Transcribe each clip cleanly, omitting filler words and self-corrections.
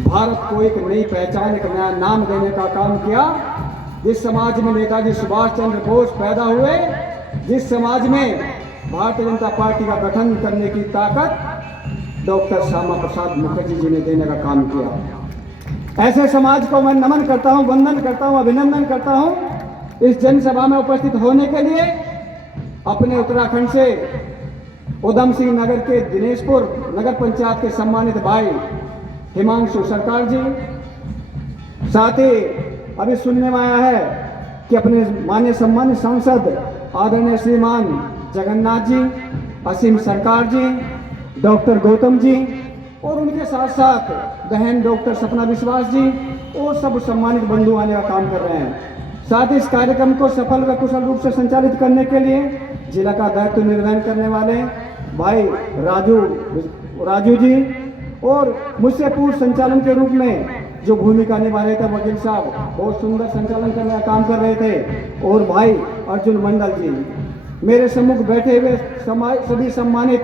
भारत को एक नई पहचान, एक नया नाम देने का काम किया। जिस समाज में नेताजी सुभाष चंद्र बोस पैदा हुए, जिस समाज में भारतीय जनता पार्टी का गठन करने की ताकत डॉक्टर श्यामा प्रसाद मुखर्जी जी ने देने का काम किया। ऐसे समाज को मैं नमन करता हूं, वंदन करता हूं, अभिनंदन करता हूं इस जनसभा में उपस्थित होने के लिए। अपने उत्तराखंड से उधम सिंह नगर के दिनेशपुर नगर पंचायत के सम्मानित भाई हिमांशु सरकार जी, साथ ही अभी सुनने में आया है कि अपने माननीय सम्मानित सांसद आदरणीय श्रीमान जगन्नाथ जी, असीम सरकार जी, डॉक्टर गौतम जी और उनके साथ साथ बहन डॉक्टर सपना विश्वास जी और सब सम्मानित बंधु आने का काम कर रहे हैं। साथ ही इस कार्यक्रम को सफल व कुशल रूप से संचालित करने के लिए जिला का दायित्व निर्वहन करने वाले भाई राजू जी और मुझसे पूर्व संचालन के रूप में जो भूमिका निभा रहे थे वकील साहब, बहुत सुंदर संचालन करने का काम कर रहे थे, और भाई अर्जुन मंडल जी, मेरे सम्मुख बैठे हुए सभी सम्मानित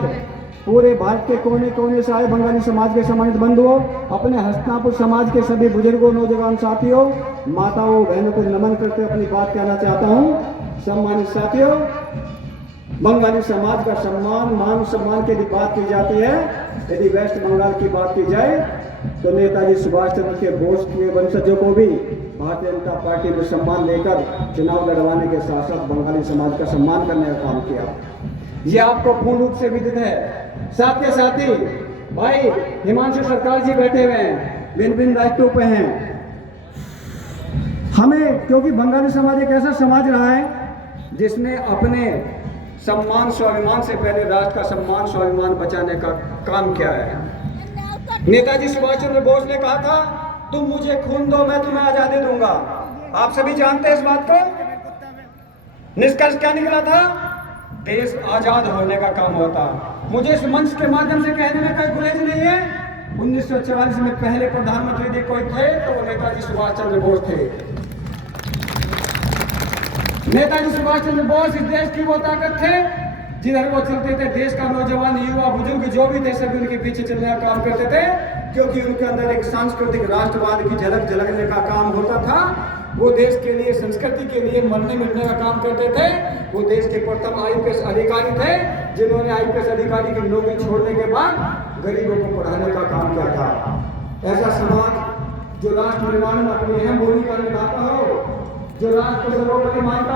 पूरे भारत के कोने कोने से आए बंगाली समाज के सम्मानित बंधुओं, अपने हस्तिनापुर समाज के सभी बुजुर्गों, नौजवान साथियों, माताओं, बहनों को नमन करके अपनी बात कहना चाहता हूँ। सम्मानित साथियों, बंगाली समाज का सम्मान, मान सम्मान की यदि बात की जाती है, यदि वेस्ट बंगाल की बात की जाए तो नेताजी सुभाष चंद्र के बोस के वंशजों को भी भारतीय जनता पार्टी में सम्मान देकर चुनाव लड़वाने के साथ साथ बंगाली समाज का सम्मान करने का काम किया। ये आपको पूर्ण रूप से विदित है। साथ के साथ ही भाई हिमांशु सरकार जी बैठे हुए हैं, भिन्न भिन्न दायित्वों पे हैं। हमें, क्योंकि बंगाली समाज एक ऐसा समाज रहा है जिसने अपने सम्मान स्वाभिमान से पहले राष्ट्र का सम्मान स्वाभिमान बचाने का काम किया है। नेताजी सुभाष चंद्र बोस ने कहा था, तुम मुझे खून दो, मैं तुम्हें आजादी दूंगा। आप सभी जानते हैं इस बात को। निष्कर्ष क्या निकला था? देश आजाद होने का काम होता। मुझे इस मंच के माध्यम से कहने में कोई गुरेज नहीं है। 1944 में पहले प्रधानमंत्री यदि कोई थे तो वो नेताजी सुभाष चंद्र बोस थे। नेताजी सुभाष चंद्र बोस इस देश की वो ताकत थे, जिधर वो चलते थे देश का नौजवान, युवा, बुजुर्ग जो भी थे सभी उनके पीछे चलने का काम करते थे, क्योंकि उनके अंदर एक सांस्कृतिक राष्ट्रवाद की झलक झलकने का काम होता था। वो देश के लिए, संस्कृति के लिए मरने मिटने का काम करते थे। वो देश के प्रथम आईपीएस अधिकारी थे, जिन्होंने आईपीएस अधिकारी की नौकरी छोड़ने के बाद गरीबों को पढ़ाने का काम किया था। ऐसा समाज जो राष्ट्र निर्माण में अपनी अहम भूमिका निभाता हो, जो राष्ट्र को सर्वोपरि मानता